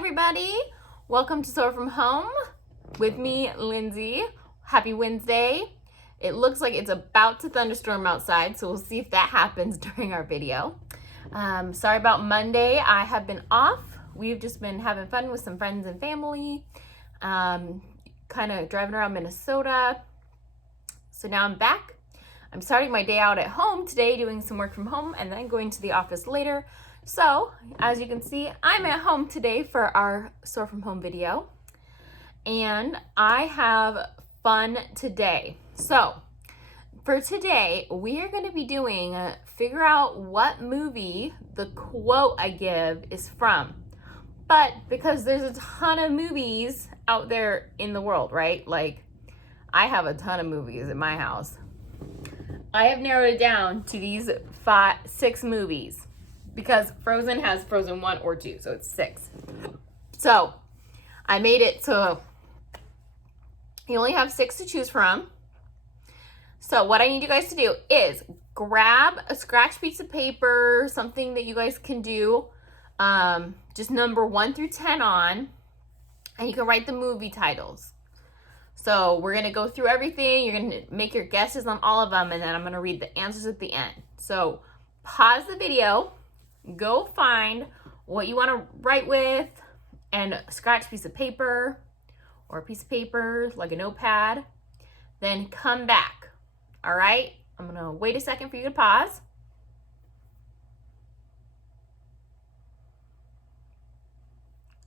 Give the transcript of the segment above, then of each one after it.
everybody. Welcome to SOAR from Home with me, Lindsay. Happy Wednesday. It looks like it's about to thunderstorm outside, so we'll see if that happens during our video. Sorry about Monday. I have been off. We've just been having fun with some friends and family, kind of driving around Minnesota. So now I'm back. I'm starting my day out at home today, doing some work from home, and then going to the office later. So, as you can see, I'm at home today for our SOAR from Home video, and I have fun today. So, for today, we are going to be doing figure out what movie the quote I give is from. But because there's a ton of movies out there in the world, right? Like, I have a ton of movies in my house. I have narrowed it down to these 6 movies. Because Frozen has Frozen 1 or 2, so it's 6. So, I made it so you only have 6 to choose from. So, what I need you guys to do is grab a scratch piece of paper, something that you guys can do, just number 1 through 10 on, and you can write the movie titles. So, we're going to go through everything. You're going to make your guesses on all of them, and then I'm going to read the answers at the end. So, pause the video. Go find what you want to write with and a scratch piece of paper or a piece of paper like a notepad. Then come back. All right? I'm going to wait a second for you to pause.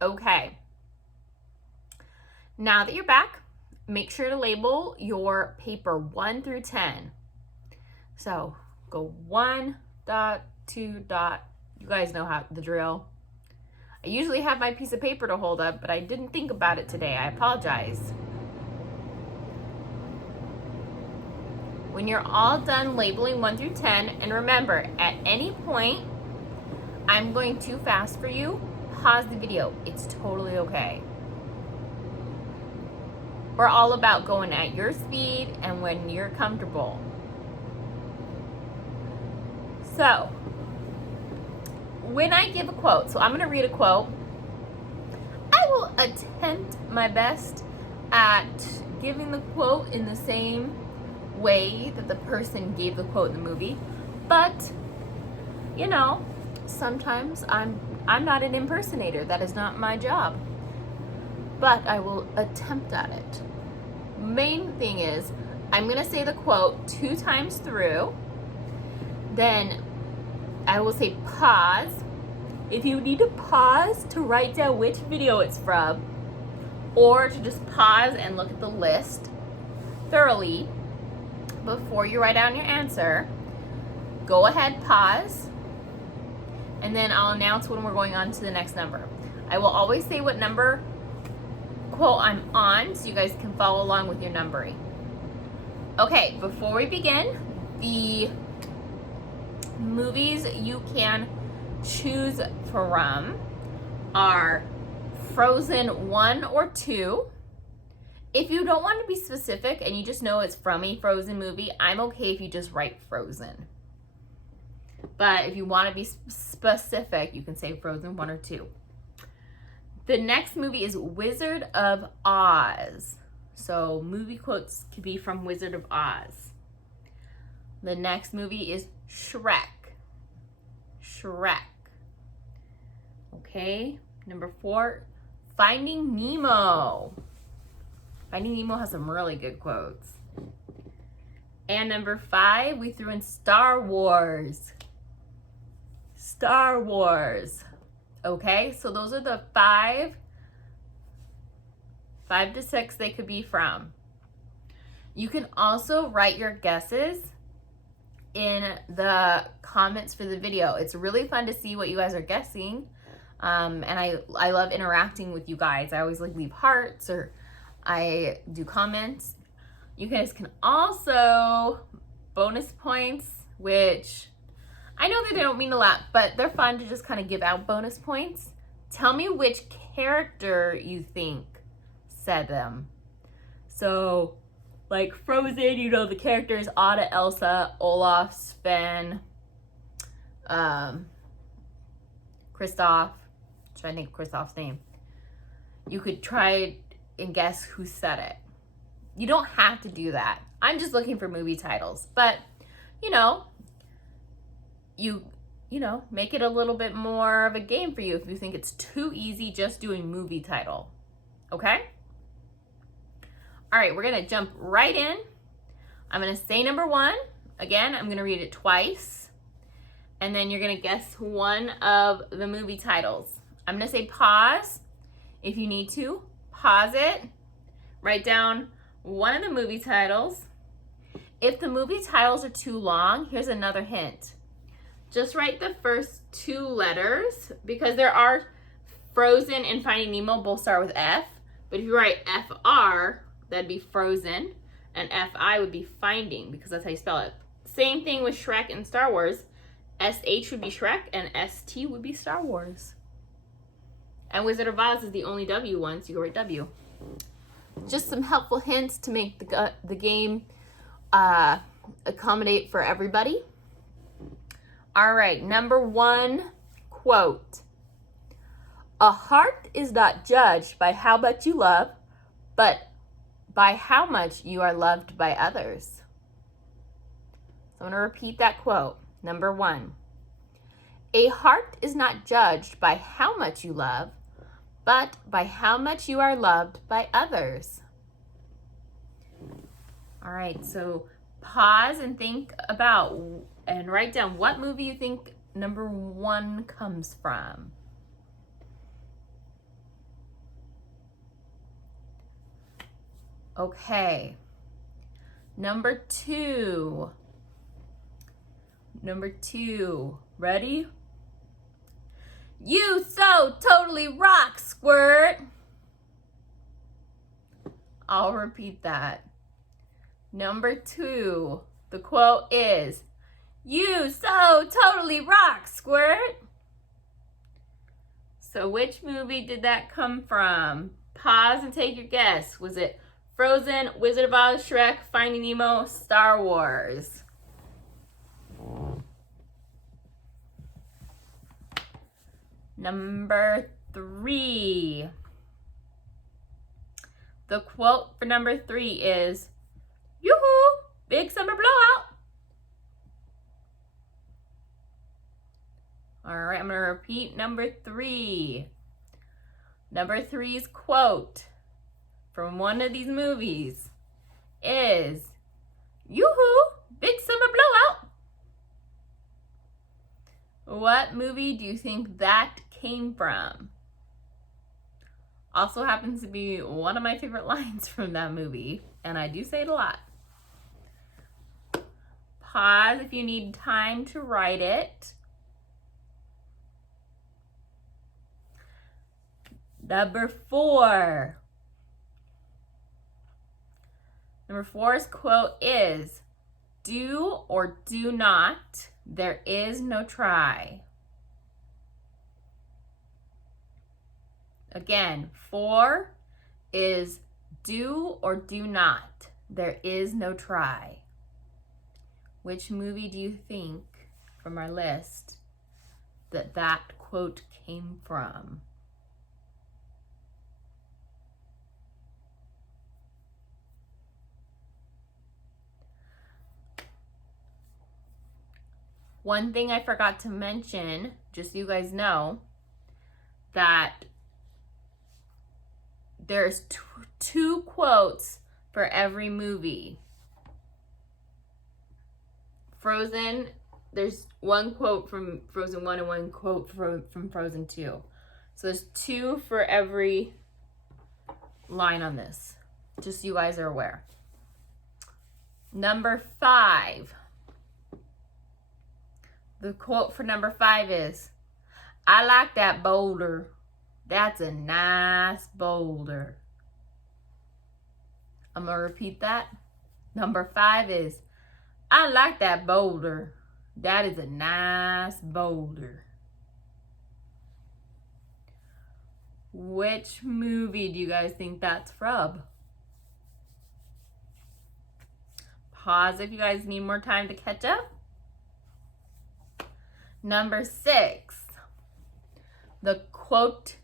Okay. Now that you're back, make sure to label your paper 1 through 10. So go 1 dot, 2 dot. You guys know how the drill. I usually have my piece of paper to hold up, but I didn't think about it today. I apologize. When you're all done labeling 1 through 10, and remember, at any point, I'm going too fast for you, pause the video. It's totally okay. We're all about going at your speed and when you're comfortable. So, when I give a quote, so I'm going to read a quote, I will attempt my best at giving the quote in the same way that the person gave the quote in the movie. But, you know, sometimes I'm not an impersonator. That is not my job. But I will attempt at it. Main thing is, I'm going to say the quote 2 times through. Then I will say pause. If you need to pause to write down which video it's from, or to just pause and look at the list thoroughly before you write down your answer, go ahead, pause, and then I'll announce when we're going on to the next number. I will always say what number quote I'm on so you guys can follow along with your numbering. Okay, before we begin, the movies you can choose from are Frozen 1 or 2. If you don't want to be specific and you just know it's from a Frozen movie, I'm okay if you just write Frozen. But if you want to be specific, you can say Frozen 1 or 2. The next movie is Wizard of Oz. So movie quotes could be from Wizard of Oz. The next movie is Shrek. Okay, number 4, Finding Nemo. Finding Nemo has some really good quotes. And number 5, we threw in Star Wars. Okay, so those are the 5 to 6 they could be from. You can also write your guesses in the comments for the video. It's really fun to see what you guys are guessing, and I love interacting with you guys. I always leave hearts or I do comments. You guys can also bonus points, which I know that they don't mean a lot, but they're fun to just kind of give out bonus points. Tell me which character you think said them. So like Frozen, you know, the characters Anna, Elsa, Olaf, Sven, Kristoff. Trying to think of Kristoff's name. you could try and guess who said it. You don't have to do that. I'm just looking for movie titles, but you know, make it a little bit more of a game for you if you think it's too easy just doing movie title. Okay? All right, we're gonna jump right in. I'm gonna say number one. Again, I'm gonna read it twice. And then you're gonna guess one of the movie titles. I'm gonna say pause. If you need to, pause it. Write down one of the movie titles. If the movie titles are too long, here's another hint. Just write the first two letters, because there are Frozen and Finding Nemo both start with F. But if you write FR, that'd be Frozen, and FI would be Finding, because that's how you spell it. Same thing with Shrek and Star Wars. SH would be Shrek, and ST would be Star Wars. And Wizard of Oz is the only W one, so you go write W. Just some helpful hints to make the game accommodate for everybody. All right, number one quote. A heart is not judged by how much you love, but by how much you are loved by others. So I'm going to repeat that quote. Number one. A heart is not judged by how much you love, but by how much you are loved by others. All right, so pause and think about and write down what movie you think number one comes from. Okay. Number two. Ready? You so totally rock, Squirt. I'll repeat that. Number two, the quote is, you so totally rock, Squirt. So which movie did that come from? Pause and take your guess. Was it Frozen, Wizard of Oz, Shrek, Finding Nemo, Star Wars? Number three. The quote for number three is, yoo-hoo, big summer blowout. All right, I'm going to repeat number three. Number three's quote from one of these movies is, yoo-hoo, big summer blowout. What movie do you think that came from? Also happens to be one of my favorite lines from that movie, and I do say it a lot. Pause if you need time to write it. Number four. Number four's quote is, do or do not, there is no try. Again, four is do or do not, there is no try. Which movie do you think from our list that quote came from? One thing I forgot to mention, just so you guys know, that there's two quotes for every movie. Frozen, there's one quote from Frozen 1 and one quote from Frozen 2. So there's two for every line on this, just so you guys are aware. Number five. The quote for number five is, I like that boulder. That's a nice boulder. I'm going to repeat that. Number five is, I like that boulder. That is a nice boulder. Which movie do you guys think that's from? Pause if you guys need more time to catch up. Number six. The quote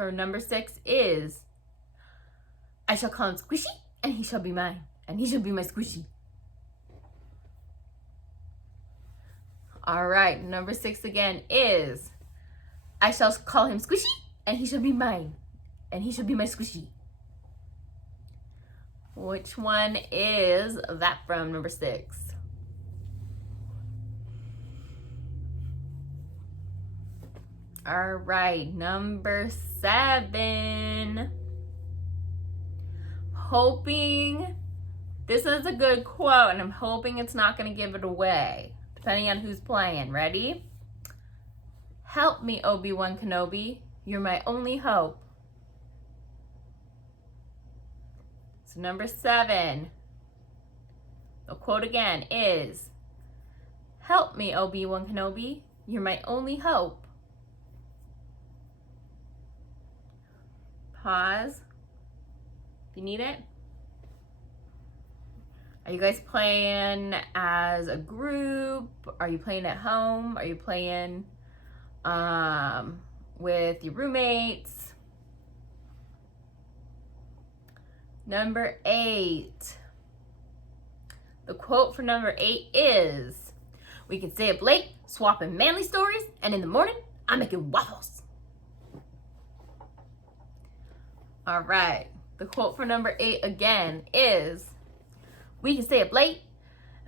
for number 6 is, I shall call him Squishy, and he shall be mine, and he shall be my Squishy. All right, number 6 again is, I shall call him Squishy, and he shall be mine, and he shall be my Squishy. Which one is that from, number 6? All right, number 7. Hoping this is a good quote, and I'm hoping it's not going to give it away, depending on who's playing. Ready? Help me, Obi-Wan Kenobi. You're my only hope. So number 7, the quote again is, help me, Obi-Wan Kenobi. You're my only hope. Pause if you need it. Are you guys playing as a group? Are you playing at home? Are you playing with your roommates? Number 8. The quote for number 8 is, we can stay up late swapping manly stories, and in the morning I'm making waffles. All right, the quote for number 8 again is, we can stay up late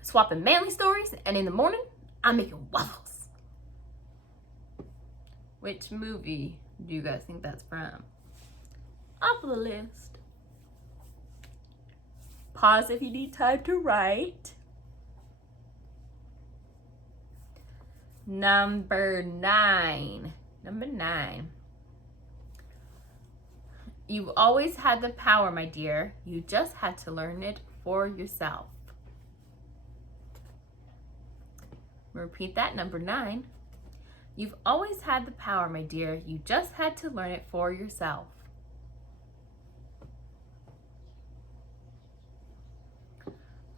swapping manly stories, and in the morning I'm making waffles. Which movie do you guys think that's from? Off the list. Pause if you need time to write. Number 9. You've always had the power, my dear. You just had to learn it for yourself. Repeat that, number 9. You've always had the power, my dear. You just had to learn it for yourself.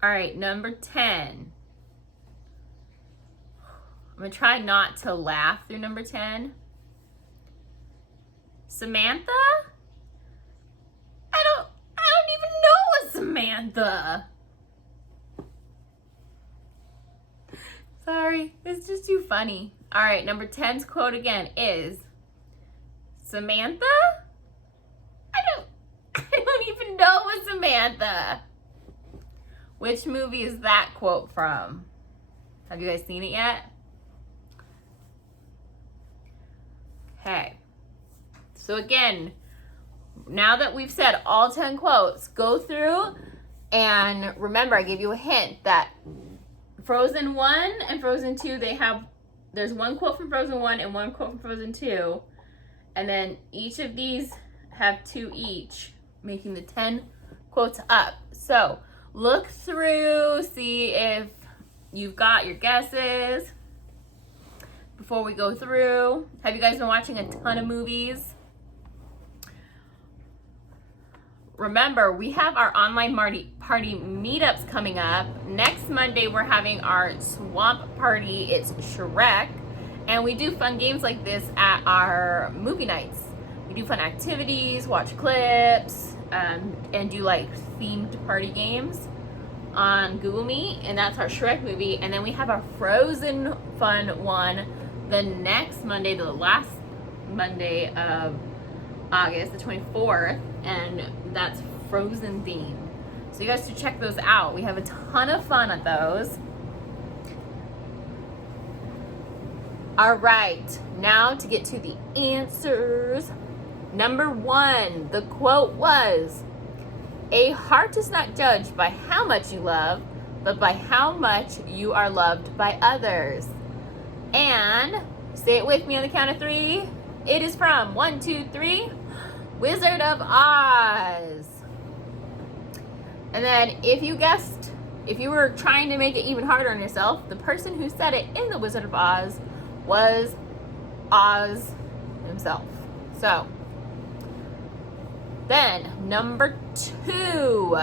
All right, number 10. I'm gonna try not to laugh through number 10. Samantha? I don't even know a Samantha. Sorry, it's just too funny. All right, number 10's quote again is, Samantha? I don't even know a Samantha. Which movie is that quote from? Have you guys seen it yet? Okay. So again, now that we've said all 10 quotes, go through and remember, I gave you a hint that Frozen 1 and Frozen 2, there's one quote from Frozen 1 and one quote from Frozen 2. And then each of these have 2 each, making the 10 quotes up. So look through, see if you've got your guesses before we go through. Have you guys been watching a ton of movies? Remember, we have our online party meetups coming up. Next Monday, we're having our swamp party. It's Shrek. And we do fun games like this at our movie nights. We do fun activities, watch clips, and do like themed party games on Google Meet. And that's our Shrek movie. And then we have our Frozen fun one the next Monday, the last Monday of August, the 24th, and that's Frozen themed. So you guys should check those out. We have a ton of fun at those. All right, now to get to the answers. Number 1, the quote was, a heart is not judged by how much you love, but by how much you are loved by others. And say it with me on the count of 3. It is from 1, 2, 3, Wizard of Oz. And then if you were trying to make it even harder on yourself, the person who said it in the Wizard of Oz was Oz himself. So then number 2,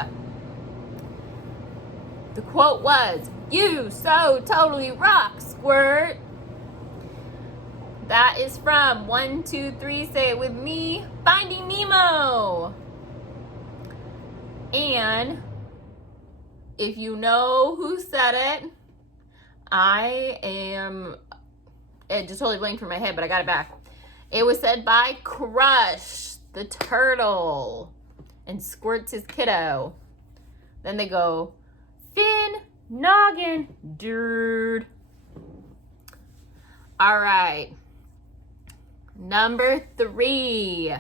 the quote was, you so totally rock, Squirt. That is from 1, 2, 3, say it with me, Finding Nemo. And if you know who said it, it just totally blanked from my head, but I got it back. It was said by Crush, the turtle, and squirts his kiddo. Then they go, Finn, noggin, dude. All right. Number 3.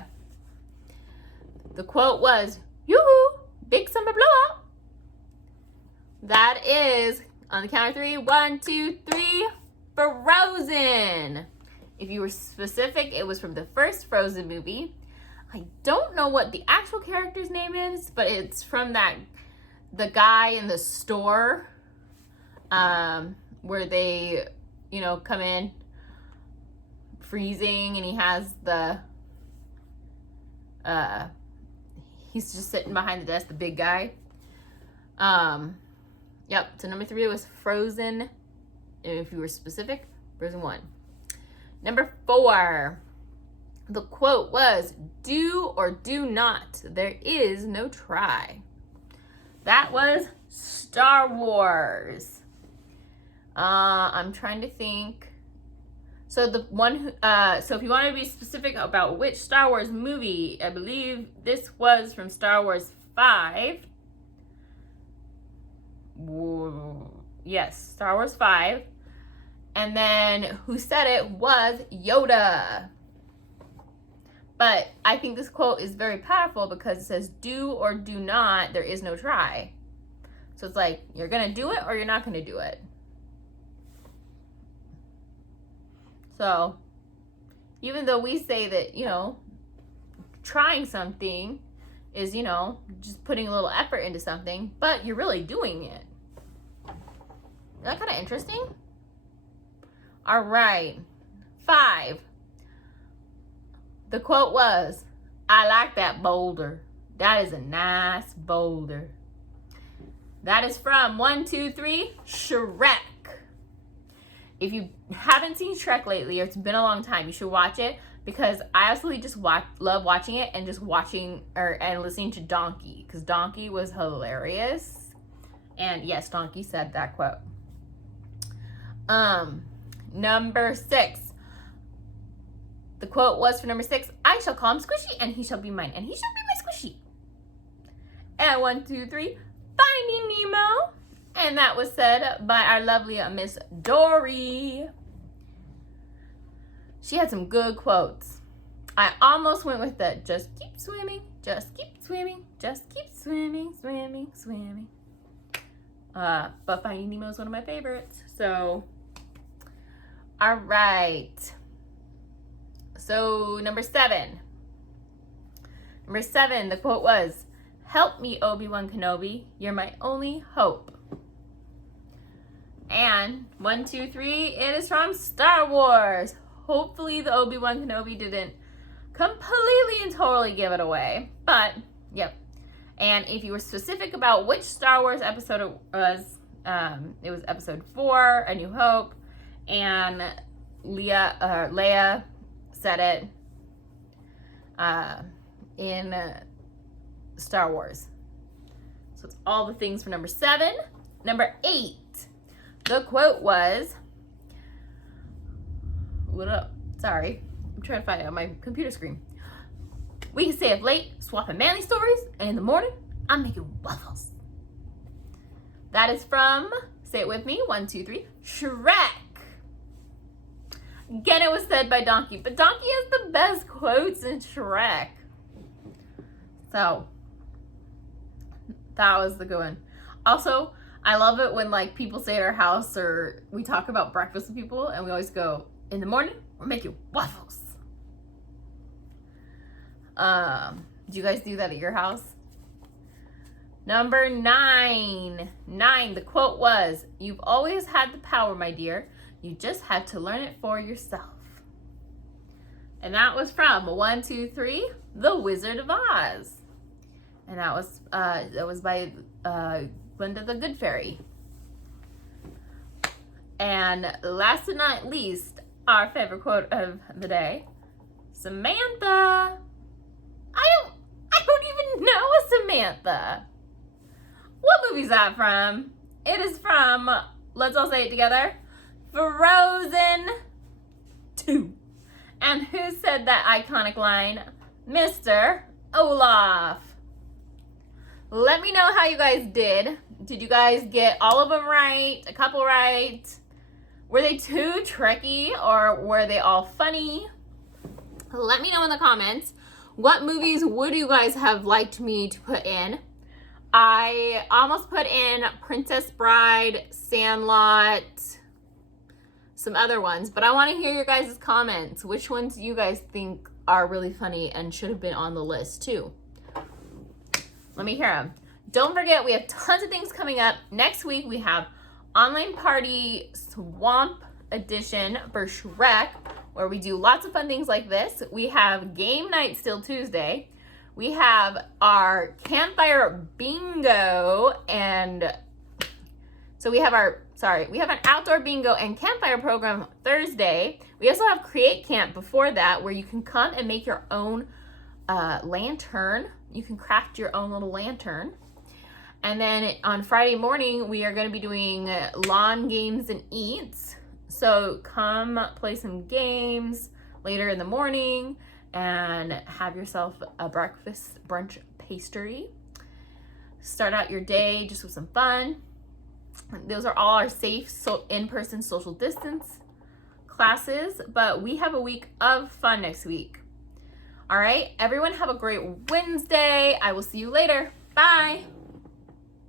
The quote was, yoo-hoo, big summer blow up. That is, on the count of 3, 1, 2, 3, Frozen. If you were specific, it was from the first Frozen movie. I don't know what the actual character's name is, but it's from the guy in the store, where they, come in freezing, and he has he's just sitting behind the desk, the big guy. Yep, so number 3 was Frozen. If you were specific, Frozen 1. Number 4, the quote was, do or do not, there is no try. That was Star Wars. I'm trying to think. So the one, so if you want to be specific about which Star Wars movie, I believe this was from Star Wars 5. Yes, Star Wars 5. And then who said it was Yoda. But I think this quote is very powerful because it says, do or do not, there is no try. So it's like, you're going to do it or you're not going to do it. So even though we say that, trying something is, just putting a little effort into something, but you're really doing it. Is that kind of interesting? All right. 5. The quote was, I like that boulder. That is a nice boulder. That is from 1, 2, 3, Shrek. If you haven't seen Shrek lately, or it's been a long time, you should watch it, because I absolutely just love watching it and just watching and listening to Donkey, because Donkey was hilarious. And yes, Donkey said that quote. Number 6. The quote was for number 6, I shall call him Squishy, and he shall be mine, and he shall be my Squishy. And 1, 2, 3, Finding Nemo. And that was said by our lovely Miss Dory. She had some good quotes. I almost went with the just keep swimming, just keep swimming, just keep swimming, swimming, swimming. But Finding Nemo is one of my favorites. So, all right. So, number 7. Number 7, the quote was, help me, Obi-Wan Kenobi. You're my only hope. And 1, 2, 3, it is from Star Wars. Hopefully the Obi-Wan Kenobi didn't completely and totally give it away. But, yep. And if you were specific about which Star Wars episode it was episode 4, A New Hope. And Leia said it in Star Wars. So it's all the things for number 7. Number 8. The quote was, what up? Sorry, I'm trying to find it on my computer screen. We can stay up late, swapping manly stories, and in the morning, I'm making waffles. That is from, say it with me, 1, 2, 3, Shrek. Again, it was said by Donkey, but Donkey has the best quotes in Shrek. So, that was the good one. Also, I love it when people say at our house, or we talk about breakfast with people, and we always go, in the morning, we're making waffles. Do you guys do that at your house? Number 9. 9, the quote was, you've always had the power, my dear. You just had to learn it for yourself. And that was from 1, 2, 3, The Wizard of Oz. And that was by Glinda the Good Fairy. And last but not least, our favorite quote of the day. Samantha. I don't even know a Samantha. What movie is that from? It is from, let's all say it together, Frozen 2. And who said that iconic line? Mr. Olaf. Let me know how you guys did. Did you guys get all of them right? A couple right? Were they too tricky or were they all funny? Let me know in the comments. What movies would you guys have liked me to put in? I almost put in Princess Bride, Sandlot, some other ones, but I want to hear your guys' comments. Which ones you guys think are really funny and should have been on the list too? Let me hear them. Don't forget, we have tons of things coming up. Next week, we have Online Party Swamp Edition for Shrek, where we do lots of fun things like this. We have Game Night still Tuesday. We have our Campfire Bingo, and so we have an outdoor bingo and campfire program Thursday. We also have Create Camp before that, where you can come and make your own lantern. You can craft your own little lantern. And then on Friday morning, we are going to be doing lawn games and eats. So come play some games later in the morning and have yourself a breakfast brunch pastry. Start out your day just with some fun. Those are all our safe in-person social distance classes, but we have a week of fun next week. All right, everyone have a great Wednesday. I will see you later. Bye.